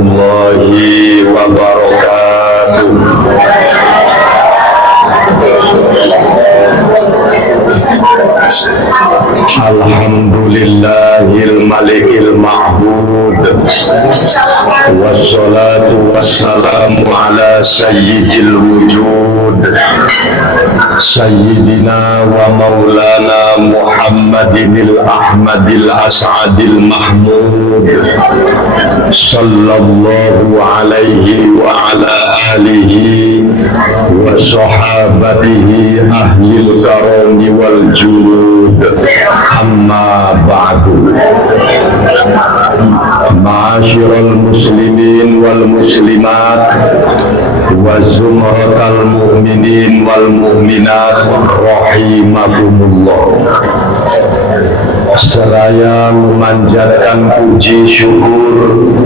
warahmatullahi wabarakatuh. Alhamdulillahil malikil ma'bud, wassalatu wassalamu ala sayyidil wujud, sayyidina wa maulana Muhammadinil ahmadil as'adil mahmud, sallallahu alaihi wa ala alihi wa sahabatihi ahlil karami wal julud. Amma ba'du. Ma'asyiral muslimin wal muslimat wa zumratal mu'minin wal mu'minat rahimakumullah. Seraya memanjatkan puji syukur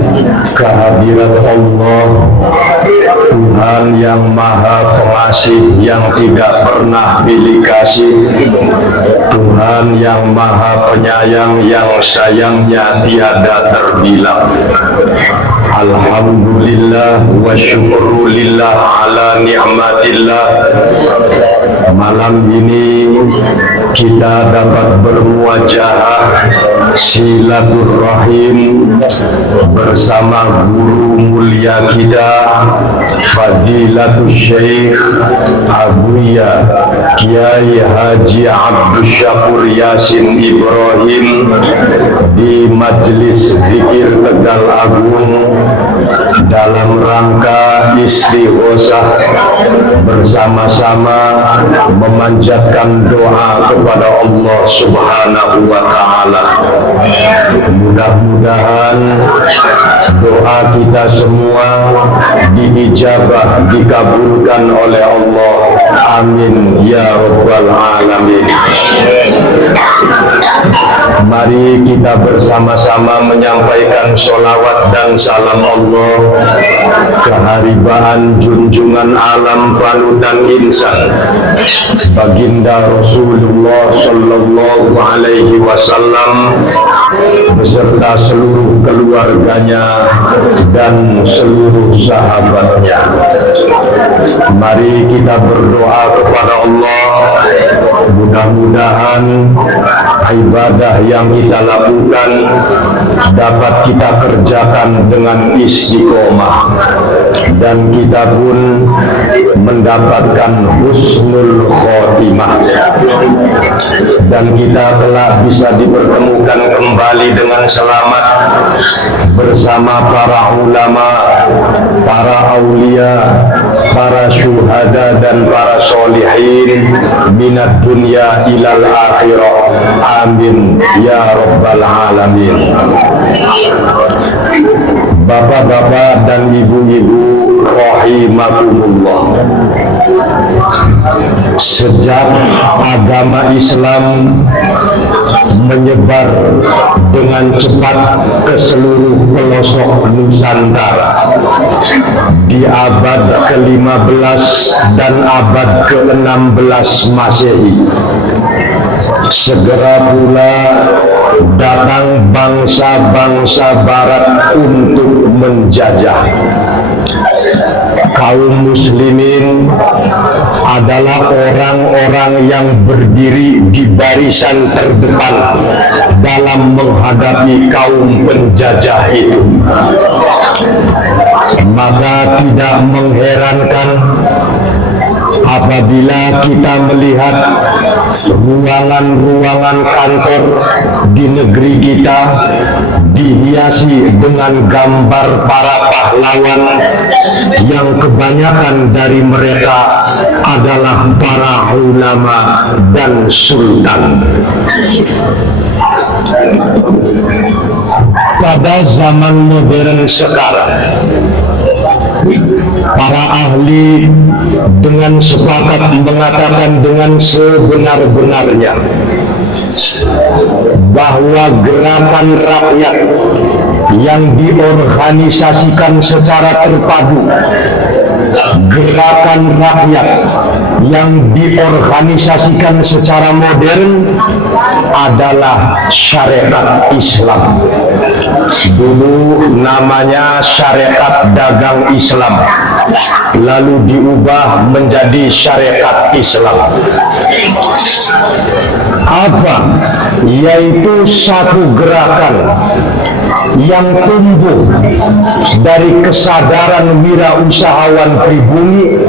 kehadirat Allah, Tuhan yang maha pengasih, yang tidak pernah pilih kasih, Tuhan yang maha penyayang, yang sayangnya tiada terbilang. Alhamdulillah wa syukurulillah ala ni'matillah. Malam ini kita dapat bermuajahah silaturahim bersama guru mulia kita Fadilatul Syekh Abuya Kiai Haji Abdus Syakur Yasin Ibrahim di Majelis Zikir Tegal Agung dalam rangka istighosah bersama-sama memanjatkan doa kepada Allah Subhanahu wa Ta'ala. Mudah-mudahan doa kita semua diijabah, dikabulkan oleh Allah. Amin ya rabbal alamin. Mari kita bersama-sama menyampaikan sholawat dan salam Allah keharibaan junjungan alam panutan insan baginda Rasulullah sallallahu alaihi wasallam beserta seluruh keluarganya dan seluruh sahabatnya. Mari kita berdoa kepada Allah, mudah-mudahan ibadah yang kita lakukan dapat kita kerjakan dengan istiqomah dan kita pun mendapatkan husnul khotimah dan kita telah bisa dipertemukan kembali dengan selamat bersama para ulama, para aulia, para syuhada dan para solihin minat dunia ilal akhirah. Amin ya rabbal alamin. Bapak-bapak dan ibu-ibu rahimakumullah, sejak agama Islam menyebar dengan cepat ke seluruh pelosok Nusantara di abad ke-15 dan abad ke-16 Masehi, segera pula datang bangsa-bangsa barat untuk menjajah. Kaum muslimin adalah orang-orang yang berdiri di barisan terdepan dalam menghadapi kaum penjajah itu. Maka tidak mengherankan apabila kita melihat ruangan-ruangan kantor di negeri kita dihiasi dengan gambar para pahlawan yang kebanyakan dari mereka adalah para ulama dan sultan. Pada zaman modern sekarang, para ahli dengan sepakat mengatakan dengan sebenar-benarnya bahwa gerakan rakyat yang diorganisasikan secara terpadu, gerakan rakyat yang diorganisasikan secara modern adalah syariat Islam. Dulu namanya syariat dagang Islam, lalu diubah menjadi syariat Islam. Apa? Yaitu satu gerakan yang tumbuh dari kesadaran wirausahawan pribumi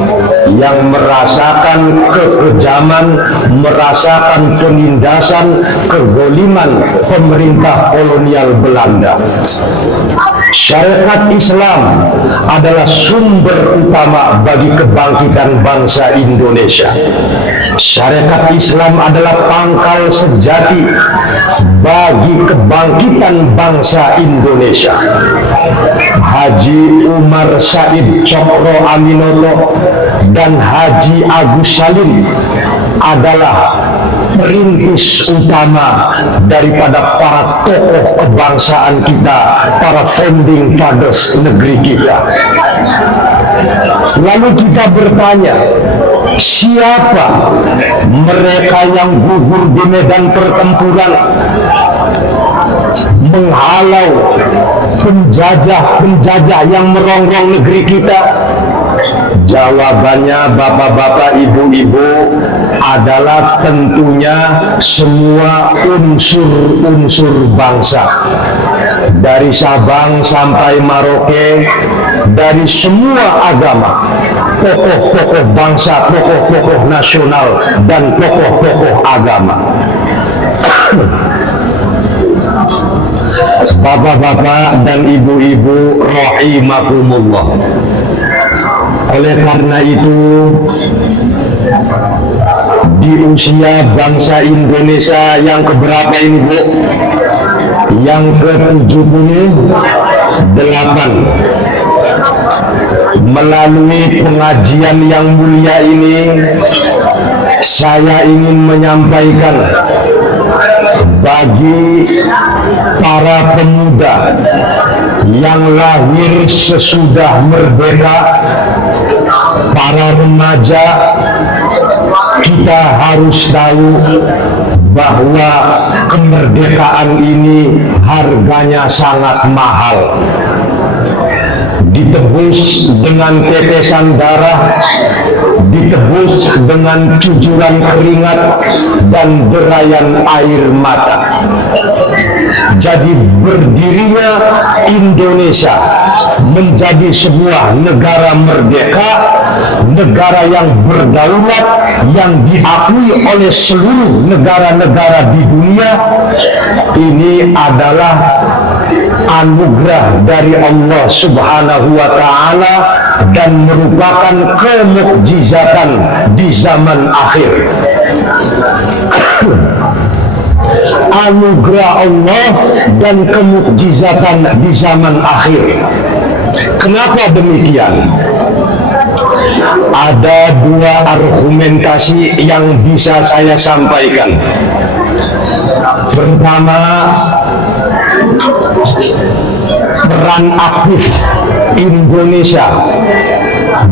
yang merasakan kekejaman, merasakan penindasan, kezaliman pemerintah kolonial Belanda. Syariat Islam adalah sumber utama bagi kebangkitan bangsa Indonesia. Syariat Islam adalah pangkal sejati bagi kebangkitan bangsa Indonesia. Haji Umar Said Cokro Aminoto dan Haji Agus Salim adalah perintis utama daripada para tokoh kebangsaan kita, para founding fathers negeri kita. Lalu kita bertanya, siapa mereka yang gugur di medan pertempuran, menghalau penjajah-penjajah yang merongrong negeri kita? Jawabannya bapak-bapak, ibu-ibu, adalah tentunya semua unsur-unsur bangsa. Dari Sabang sampai Merauke, dari semua agama, tokoh-tokoh bangsa, tokoh-tokoh nasional, dan tokoh-tokoh agama. Bapak-bapak dan ibu-ibu rahimakumullah. Oleh karena itu, di usia bangsa Indonesia yang keberapa ini, Bu? Yang ke-78. Melalui pengajian yang mulia ini, saya ingin menyampaikan bagi para pemuda yang lahir sesudah merdeka, para remaja, kita harus tahu bahwa kemerdekaan ini harganya sangat mahal. Ditebus dengan tetesan darah, ditebus dengan cucuran keringat dan derayan air mata. Jadi berdirinya Indonesia menjadi sebuah negara merdeka, negara yang berdaulat, yang diakui oleh seluruh negara-negara di dunia, ini adalah anugerah dari Allah Subhanahu wa Ta'ala dan merupakan kemukjizatan di zaman akhir. Anugerah Allah dan kemukjizatan di zaman akhir. Kenapa demikian? Ada dua argumentasi yang bisa saya sampaikan. Pertama, peran aktif Indonesia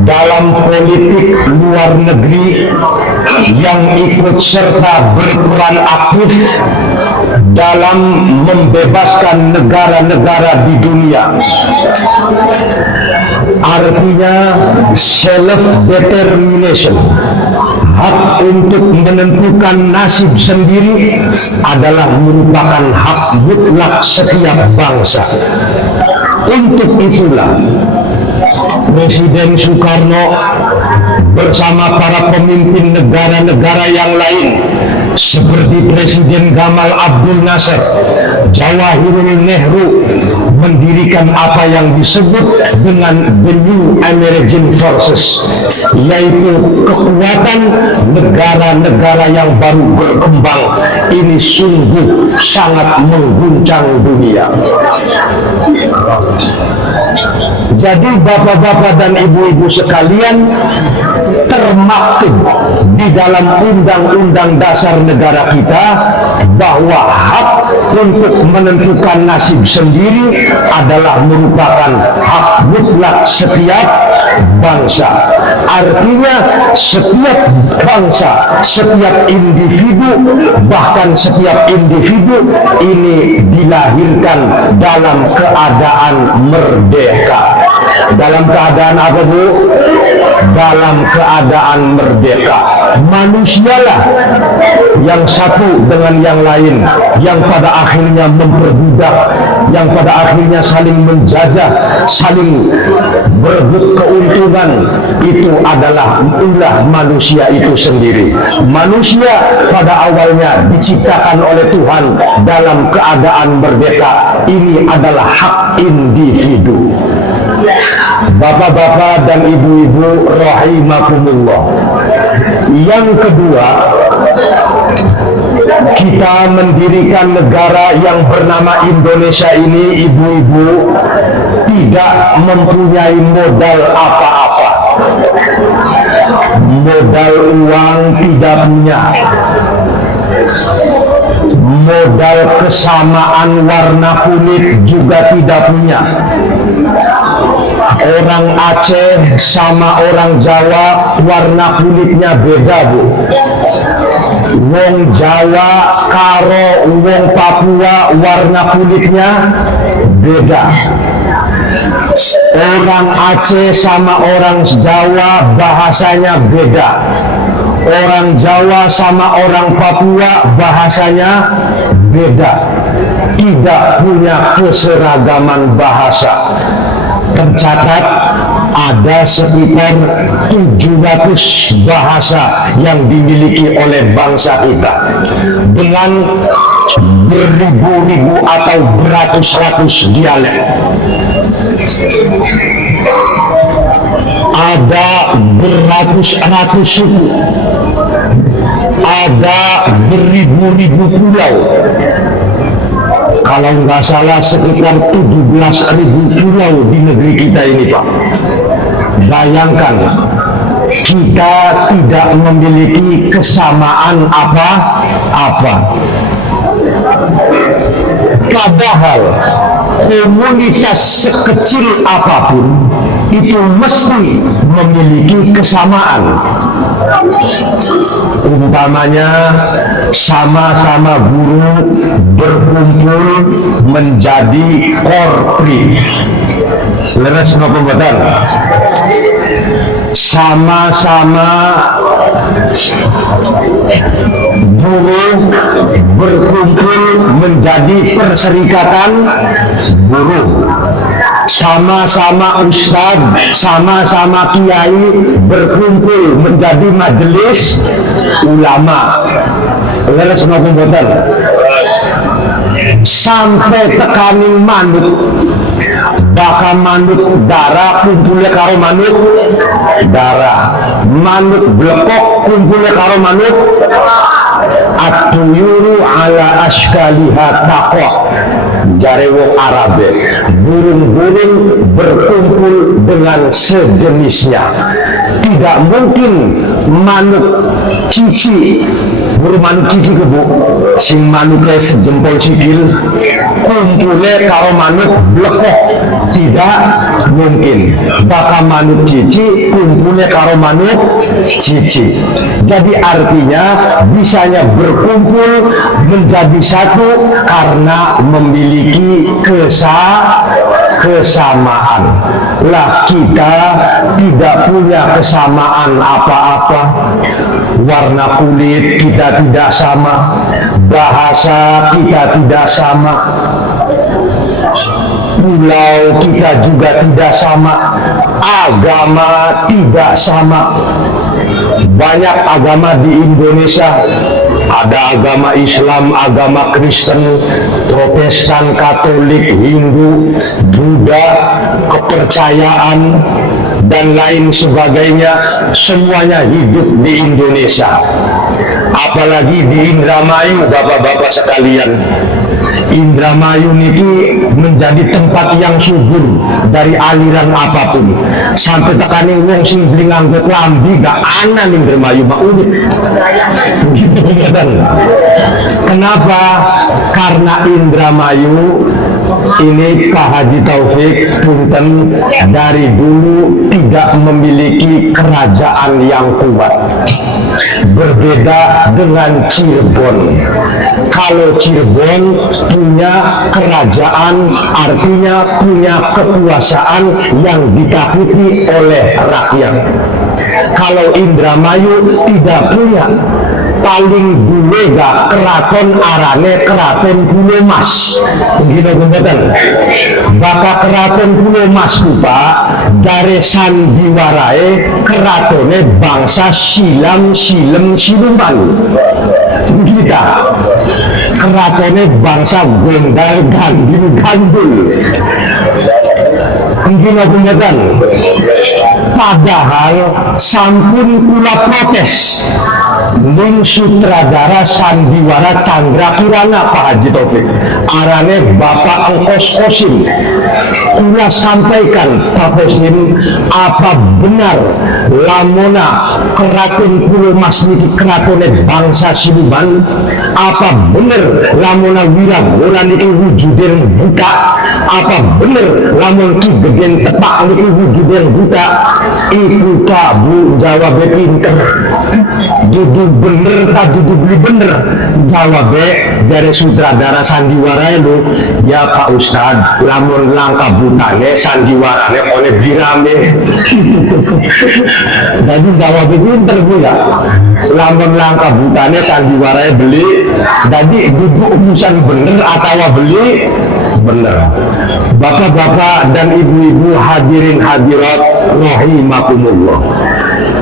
dalam politik luar negeri yang ikut serta berperan aktif dalam membebaskan negara-negara di dunia. Artinya self-determination, hak untuk menentukan nasib sendiri adalah merupakan hak mutlak setiap bangsa. Untuk itulah Presiden Soekarno bersama para pemimpin negara-negara yang lain seperti Presiden Gamal Abdul Nasser, Jawahirul Nehru mendirikan apa yang disebut dengan the New American Forces, yaitu kekuatan negara-negara yang baru berkembang. Ini sungguh sangat mengguncang dunia. Jadi bapak-bapak dan ibu-ibu sekalian, termaktub di dalam Undang-Undang Dasar negara kita bahwa hak untuk menentukan nasib sendiri adalah merupakan hak mutlak setiap bangsa. Artinya setiap bangsa, setiap individu, bahkan setiap individu ini dilahirkan dalam keadaan merdeka. Dalam keadaan apa, Bu? Dalam keadaan merdeka. Manusialah yang satu dengan yang lain, yang pada akhirnya memperbudak, yang pada akhirnya saling menjajah, saling berebut keuntungan. Itu adalah ulah manusia itu sendiri. Manusia pada awalnya diciptakan oleh Tuhan dalam keadaan merdeka. Ini adalah hak individu. Bapak-bapak dan ibu-ibu rahimakumullah. Yang kedua, kita mendirikan negara yang bernama Indonesia ini, ibu-ibu, tidak mempunyai modal apa-apa. Modal uang tidak punya. Modal kesamaan warna kulit juga tidak punya. Orang Aceh sama orang Jawa warna kulitnya beda, Bu. Wong Jawa karo wong Papua warna kulitnya beda. Orang Aceh sama orang Jawa bahasanya beda. Orang Jawa sama orang Papua bahasanya beda. Tidak punya keseragaman bahasa. Tercatat ada sekitar 700 bahasa yang dimiliki oleh bangsa kita dengan beribu-ribu atau beratus-ratus dialek. Ada beratus-ratus suku, ada beribu-ribu pulau. Kalau nggak salah sekitar 17.000 pulau di negeri kita ini, Pak. Bayangkan, kita tidak memiliki kesamaan apa-apa. Padahal komunitas sekecil apapun itu mesti memiliki kesamaan. Umpamanya sama-sama guru berkumpul menjadi korpri. Leres napa mboten? Sama-sama buruh berkumpul menjadi perserikatan buruh. Sama-sama ustadz, sama-sama kiai berkumpul menjadi majelis ulama. Leres napa mboten? Sampai tekaning manut, bakal manut darah kumpulnya karo manut darah, manut blekok kumpulnya karo manut at-tuyuru ala ashkaliha taqwa. Jare wong Arabe, burung-burung berkumpul dengan sejenisnya. Tidak mungkin manuk cici, burung manuk cici ke, Bu, sing manuknya sejempol sikil kumpulnya karo manuk blekok. Tidak mungkin. Bakal manuk cici kumpulnya karo manuk cici. Jadi artinya bisanya berkumpul menjadi satu karena memiliki kesamaan. Lah kita tidak punya kesamaan apa-apa. Warna kulit kita tidak sama, bahasa kita tidak sama, pulau kita juga tidak sama, agama tidak sama. Banyak agama di Indonesia, ada agama Islam, agama Kristen, Protestan, Katolik, Hindu, Buddha, kepercayaan, dan lain sebagainya. Semuanya hidup di Indonesia. Apalagi di Indramayu, bapak-bapak sekalian. Indramayu itu menjadi tempat yang subur dari aliran apapun. Sampai tekaning wong sing beli nganggo klambi gak ana ning Indramayu mak urip. Kenapa? Karena Indramayu Ini Pak Haji Taufik punten dari dulu tidak memiliki kerajaan yang kuat. Berbeda dengan Cirebon. Kalau Cirebon punya kerajaan, artinya punya kekuasaan yang ditakuti oleh rakyat. Kalau Indramayu tidak punya. Paling bulega keraton arane keraton Pulau Mas. Begitu kemudian baka keraton Pulau Mas Pak jare sandiwarae keratone bangsa silam silem siluman. Kita keratone bangsa gondal gandul gandul. Mungkin kemudian padahal sampun kula protes ning sutradara sandiwara Chandra Kirana Pak Haji Taufik arane Bapak Engkos Kosim. Kula sampaikan Pak Kosim, apa benar lamona keraton Pulau Mas niki keratone bangsa siluman? Apa bener lamona Wiragora niki wujuden buta? Apa bener lamun Ki Geden Tepak niki wujuden buta? Iku Pak Bu jawab pinter. Dudu bener tak dudu beli bener jawabnya dari sutradara sandiwara itu. Ya Pak Ustad, lamun langka butane sandiwarane oleh birame. Jadi jawabnya pinter pula. Lamun langka butane sandiwaranya beli, jadi dudu urusan bener atau beli bener. Bapak-bapak dan ibu-ibu hadirin hadirat rahimakumullah,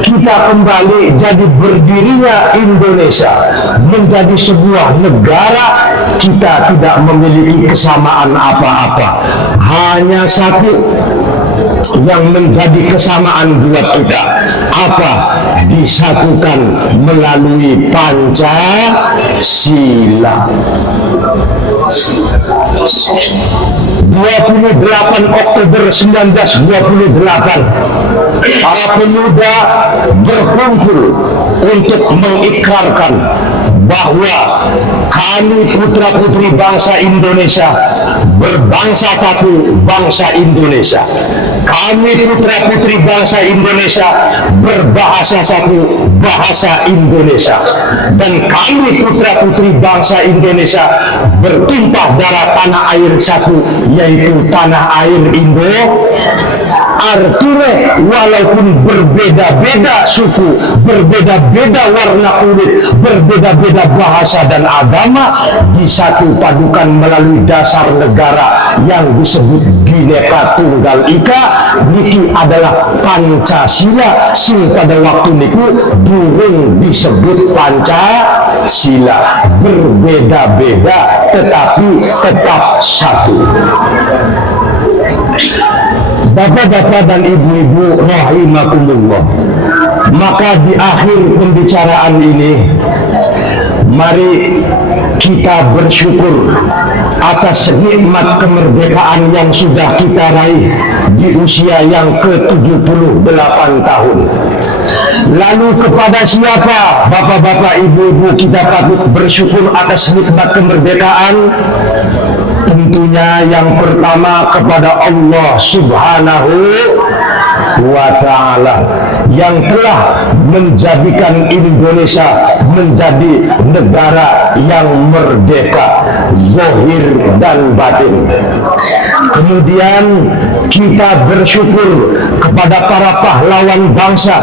kita kembali jadi berdirinya Indonesia menjadi sebuah negara. Kita tidak memiliki kesamaan apa-apa, hanya satu yang menjadi kesamaan buat kita, apa? Disatukan melalui Pancasila. 28 Oktober 1928 para pemuda berkumpul untuk mengikrarkan bahwa kami putra-putri bangsa Indonesia berbangsa satu, bangsa Indonesia. Kami putra-putri bangsa Indonesia berbahasa satu, bahasa Indonesia. Dan kami putra-putri bangsa Indonesia bertumpah darah tanah air satu, yaitu tanah air Indo. Artinya walaupun berbeda-beda suku, berbeda-beda warna kulit, berbeda-beda bahasa dan agama, disatu padukan melalui dasar negara yang disebut Bhinneka Tunggal Ika. Niki adalah Pancasila, sing pada waktu niku durung disebut Pancasila. Berbeda-beda tetapi tetap satu. Bapak-bapak dan ibu-ibu rahimakumullah, maka di akhir pembicaraan ini mari kita bersyukur atas nikmat kemerdekaan yang sudah kita raih di usia yang ke-78 tahun. Lalu kepada siapa bapak-bapak ibu-ibu kita patut bersyukur atas nikmat kemerdekaan? Tentunya yang pertama kepada Allah Subhanahu wa Ta'ala yang telah menjadikan Indonesia menjadi negara yang merdeka zahir dan batin. Kemudian kita bersyukur kepada para pahlawan bangsa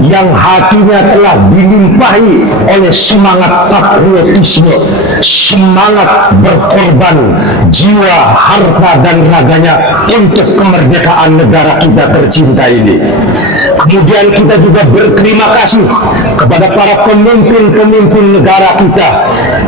yang hatinya telah dilimpahi oleh semangat patriotisme, semangat berkorban jiwa, harta dan raganya untuk kemerdekaan negara kita tercinta ini. Kemudian kita juga berterima kasih kepada para pemimpin-pemimpin negara kita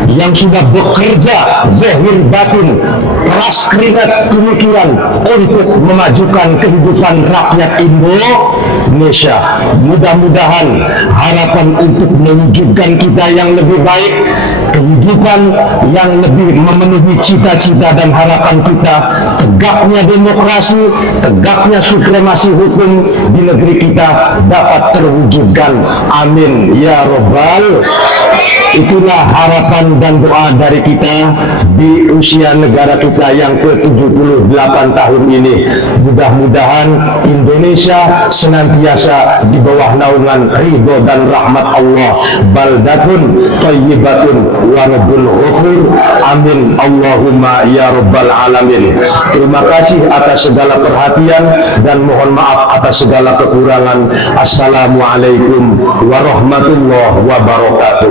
yang sudah bekerja zahir batin, keras keringat pemikiran untuk memajukan kehidupan rakyat Indonesia. Mudah-mudahan harapan untuk mewujudkan kita yang lebih baik, kehidupan yang lebih memenuhi cita-cita dan harapan kita, tegaknya demokrasi, tegaknya supremasi hukum di negeri kita dapat terwujudkan. Amin ya robbal. Itulah harapan dan doa dari kita di usia negara kita kita yang ke-78 tahun ini. Mudah-mudahan Indonesia senantiasa di bawah naungan ridho dan rahmat Allah. Baldatun thayyibatun wa rabbul ghafur. Amin Allahumma ya rabbal alamin. Terima kasih atas segala perhatian dan mohon maaf atas segala kekurangan. Assalamualaikum warahmatullahi wabarakatuh.